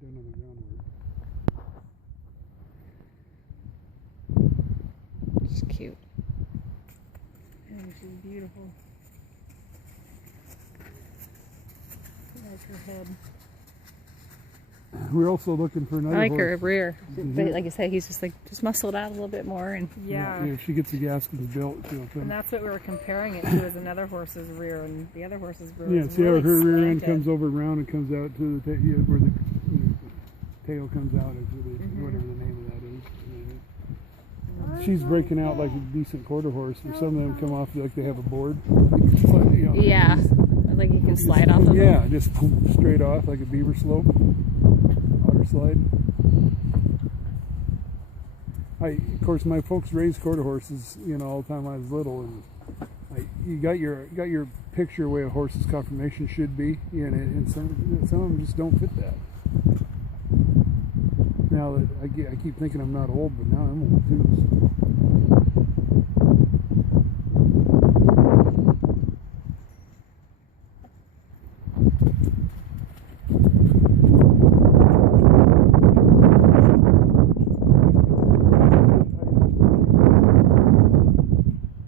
done on the groundwork. She's cute. And she's beautiful. I like her head. We're also looking for another I like horse. her rear. But like I said, he's just muscled out a little bit more. And Yeah. If she gets the gaskets built, she'll come. And that's what we were comparing it to, is another horse's rear, and the other horse's rear Yeah, is see really how her rear end slanted. comes over around and comes out to the where the tail comes out, whatever the name of that is. And she's breaking out like a decent quarter horse, and some of them come off like they have a board. yeah, like you can slide off of Yeah, them. just straight off like a beaver slope, water slide. Of course, my folks raised quarter horses, all the time I was little, and you got your picture way a horse's conformation should be, and some of them just don't fit that. Now that I keep thinking I'm not old, but now I'm old too. So.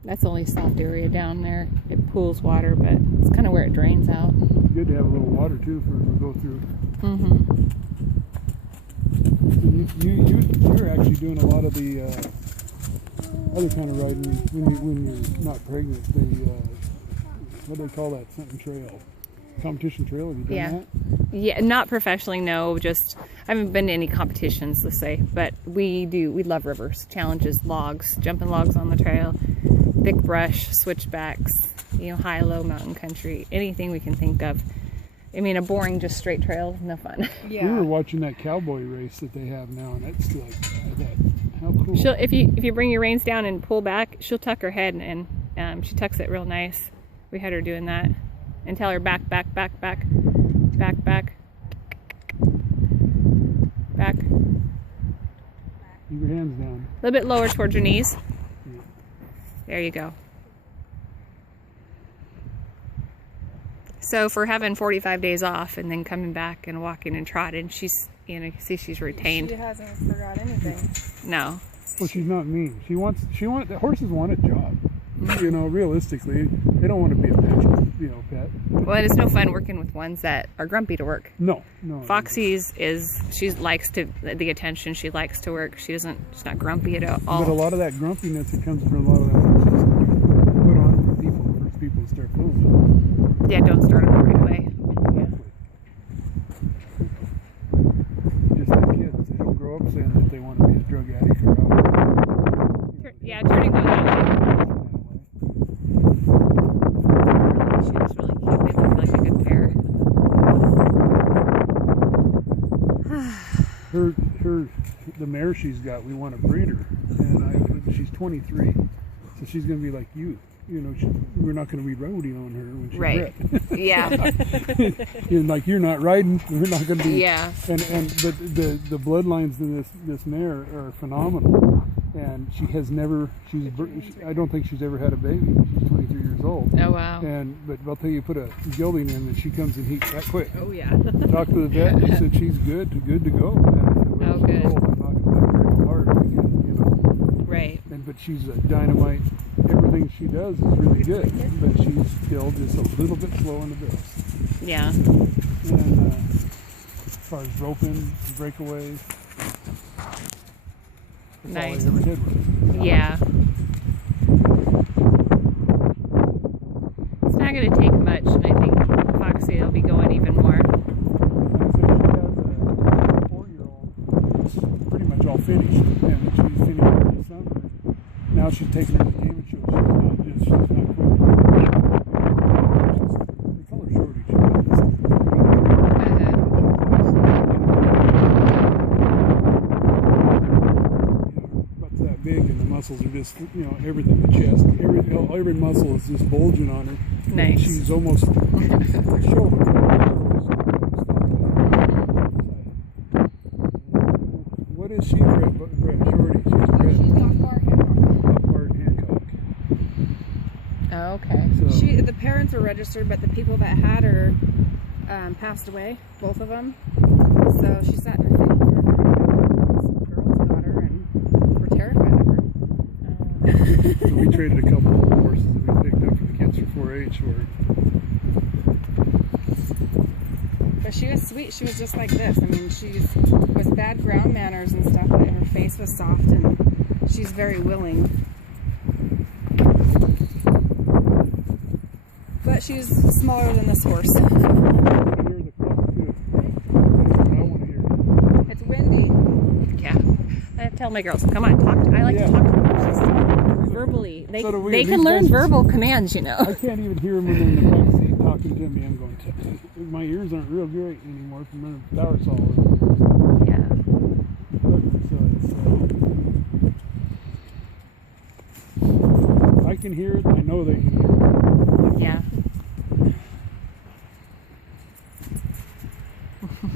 That's the only soft area down there. It pools water, but it's kind of where it drains out. It's good to have a little water too for to go through. You're actually doing a lot of the other kind of riding when you're not pregnant. What do they call that? Something trail, competition trail. Have you done that? Yeah, not professionally, no. Just I haven't been to any competitions, let's say, but we do. We love rivers, challenges, logs, jumping logs on the trail, thick brush, switchbacks, high, low, mountain country, anything we can think of. I mean, a boring, just straight trail is no fun. Yeah. We were watching that cowboy race that they have now, and it's like, how cool. She'll, if you bring your reins down and pull back, she'll tuck her head, and she tucks it real nice. We had her doing that, and tell her back, back, back, back, back, back, back. Keep your hands down. A little bit lower towards your knees. Yeah. There you go. So for having 45 days off and then coming back and walking and trotting, she's, you see she's retained. She hasn't forgot anything. No. Well, she's not mean. The horses want a job. Realistically, they don't want to be a pet. Well, and it's no fun working with ones that are grumpy to work. No. Foxy's she likes the attention. She likes to work. She's not grumpy at all. But a lot of that grumpiness that comes from a lot of that horses put on for first people to start pulling. Yeah, don't start them right away. Yeah. Just like kids, they don't grow up saying that they want to be a drug addict or Yeah, turning goes that way. She was really cute. They look like a good pair. The mare she's got, we want to breed her, and she's 23, so she's going to be like you. We're not going to be roading on her when she's right. bred. Yeah. You're not riding. We're not going to be. Yeah. But the bloodlines in this mare are phenomenal, and she has never. I don't think she's ever had a baby. She's 23 years old. Oh wow. But I'll tell you, put a gelding in, and she comes in heat that quick. Oh yeah. Talked to the vet, and he said she's good to go. And I said, well, Oh, good. I'm not going to work very hard again, Right. But she's a dynamite. Everything she does is really good, but she's still just a little bit slow in the bills. Yeah. And as far as roping, breakaways, that's all I Nice. ever did with her. Yeah. It's not going to take much, and I think Foxy will be going even more. Like I said, she has a 4-year-old that's pretty much all finished, and she's finished in the summer. Now she's taking her to game shows. She's not quick. They call her Shorty. She's about this butt's that big, and the muscles are just, everything. The chest, every muscle is just bulging on her. Nice. And she's almost shoulder. What is she bred, Shorty? She's bred. Bart Hancock. Oh, okay. So, The parents were registered, but the people that had her passed away, both of them. So she traded a couple of horses that we picked up for the kids for 4-H for her. But she was sweet. She was just like this. I mean, she's with bad ground manners and stuff, but her face was soft and she's very willing. But she's smaller than this horse. I want to hear the problem too. That's what I want to hear. It's windy. Yeah. I tell my girls, come on, talk. I like to talk to horses verbally. They can learn verbal commands, you know. I can't even hear them when they're in the back seat talking to me. I'm going, my ears aren't real great anymore from running power saw over here. Yeah. So I can hear it. I know they can hear it. Yeah.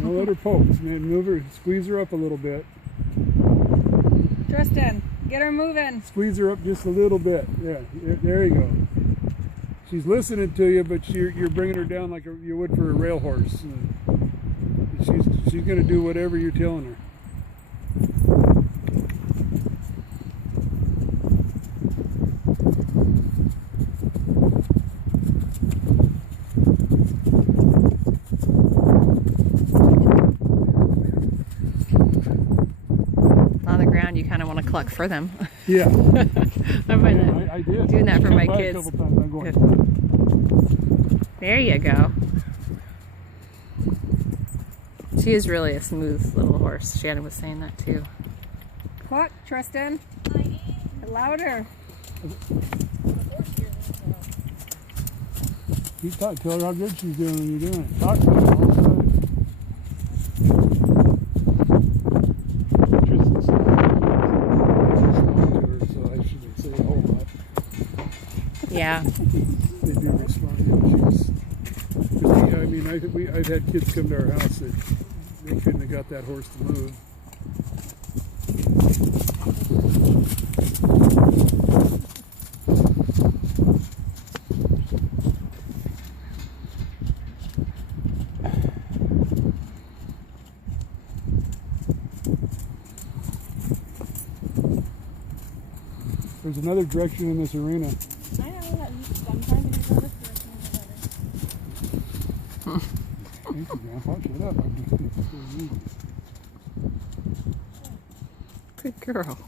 Don't let her pokes, man. Move her, squeeze her up a little bit. Tristan, get her moving. Squeeze her up just a little bit. Yeah, there you go. She's listening to you, but you're bringing her down like you would for a rail horse. She's going to do whatever you're telling her. On the ground, you kind of want to cluck for them. Yeah. I did. Doing that for my A kids. couple times. I'm going, There you go. She is really a smooth little horse. Shannon was saying that too. Cluck, Tristan. Louder. keep talking. Tell her how good she's doing when you're doing it. Talk to her all the time. Tristan's slow to her, so I shouldn't say a whole lot. Yeah. They do respond. I mean, I've had kids come to our house that they couldn't have got that horse to move. There's another direction in this arena. I know that. I'm trying to go this direction. Thank you, Grandpa. Shut up. I'm just being so rude. Good girl.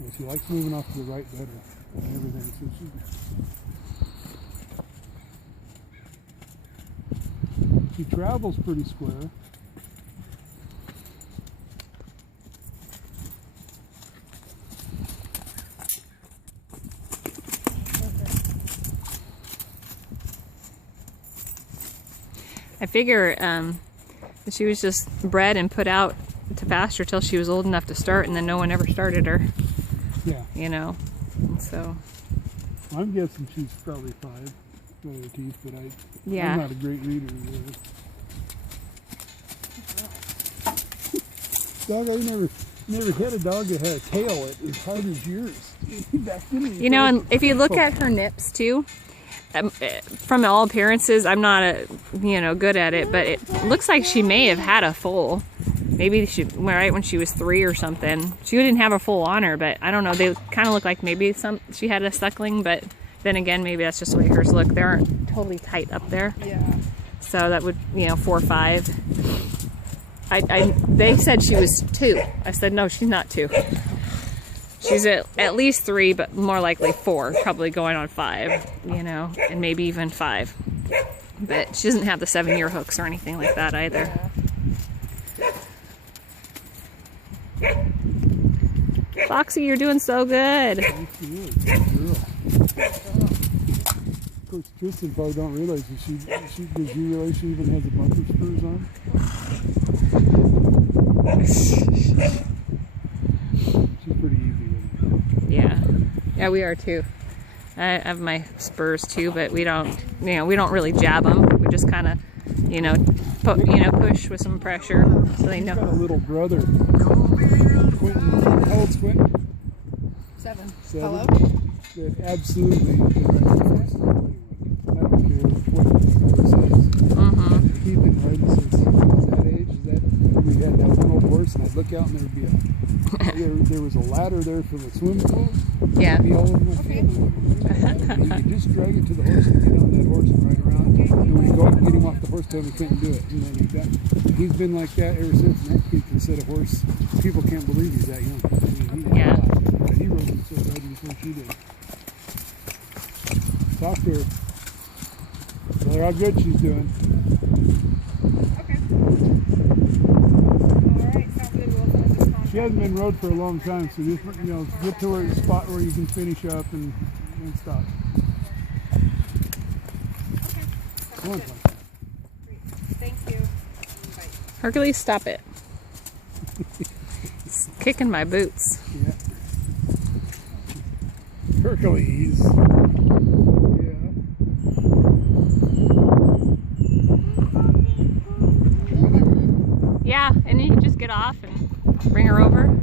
Yeah, she likes moving off to the right better and everything. So she travels pretty square. I figure that she was just bred and put out to pasture till she was old enough to start, and then no one ever started her. Yeah. You know, and so. I'm guessing she's probably 5 with her teeth, but Yeah. I'm not a great reader. Dog, I never hit a dog that had a tail as hard as yours. You know, and if you look at her nips too, from all appearances, I'm not good at it, but it looks like she may have had a foal. Maybe right when she was 3 or something. She didn't have a foal on her, but I don't know. They kind of look like maybe she had a suckling, but then again, maybe that's just the way hers look. They aren't totally tight up there. Yeah. So that would, 4 or 5. They said she was 2. I said, no, she's not 2. She's at least 3, but more likely 4, probably going on 5, and maybe even 5. But she doesn't have the 7-year hooks or anything like that either. Yeah. Foxy, you're doing so good. Yes, she is. Good girl. Of course, Tristan probably don't realize that does you realize she even has a bumper spurs on? She's pretty easy with it. Yeah, we are too. I have my spurs too, but we don't really jab them. We just kind of, push with some pressure so they know. She's got a little brother. Quentin. How old's Quentin? 7. 7. Hello? That absolutely can ride the horse. I don't care what the horse is. Mm-hmm. He's been riding since that age. Is that out and there'd be there was a ladder there for the swimming pool. Yeah. It'd be all over the field. And he could just drag it to the horse and get on that horse and ride around. And when you go up and get him off the horse, tell him he couldn't do it. And then he's been like that ever since. And that kid can sit a horse. People can't believe he's that young. I mean, Yeah. He rode him so bad before she did. Talk to her. Tell her how good she's doing. Okay. Alright, sounds good. We'll finish this contract. She hasn't been rode for a long time, so just get to a spot where you can finish up and stop. Okay. Come on, Sounds good. Great. Thank you. Bye. Hercules, stop it. It's kicking my boots. Yeah. Hercules. Yeah, and you can just get off and bring her over.